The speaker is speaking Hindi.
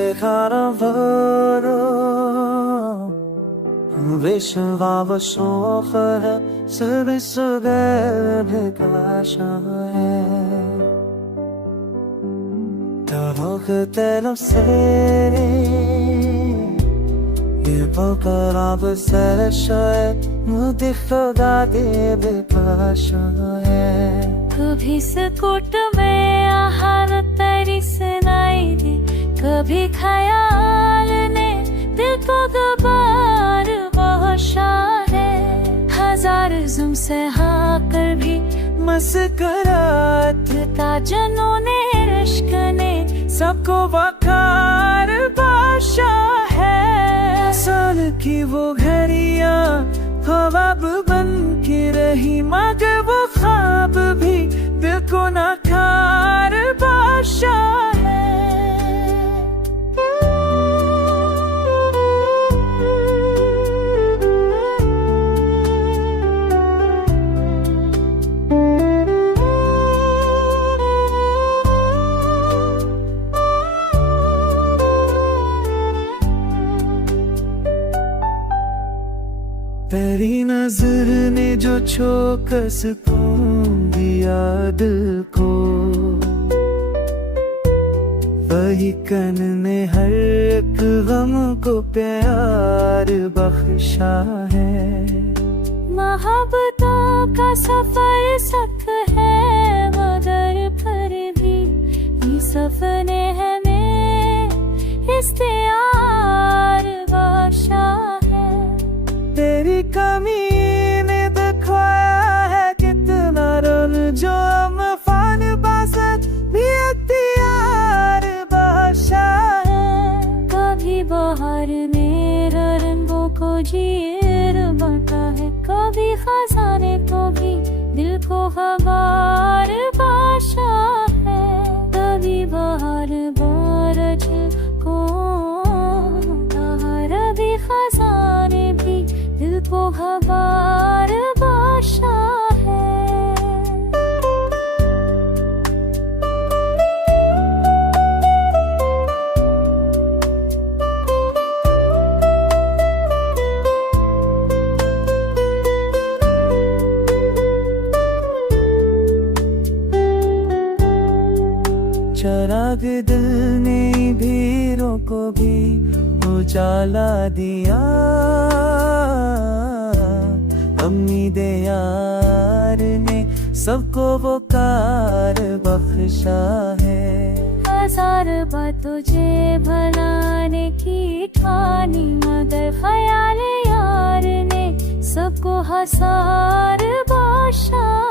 Sekarang विश्वाव शौक है सब सगैर भिकाशा है तवक तेलो सेरे ये बकराब सरशाए मुझे खुदा दे भिकाशा है कभी सकुट में आहार तेरी सुनाई दे कभी ख्याल ने दिल को गबार बख्शा है हजार जुम से हाकर भी मस्करात ताजनों ने इश्क ने सबको वकार बादशा है साल की वो घड़ियां ख्वाब बन के रही मगर वो ख्वाब भी दिल को नाकार बादशा है तेरी नजर ने जो चौकस दिया दिल को वही कन ने हर एक गम को प्यार बख्शा है मोहब्बतों का सफर सख्त है मगर फिर भी ये सफर ने हमें इख्तियार बख्शा है तेरी कमी ने दिखाया है कितना रंग जो मफान बासत भी अख्तियार बख्शा है कभी बाहर मेरा रंगों को जीर बांटा है कभी खजाने को भी दिल को खबर बादशा है कभी बाहर बारज को भी खजाने भी दिल को खबर बादशा है चराग दिल ने भीड़ों को भी उजाला दिया उम्मीद यार ने सबको वो कार बख्शा है हजार बात तुझे भलाने की ठानी मगर ख्याल यार ने सबको हसार बादशा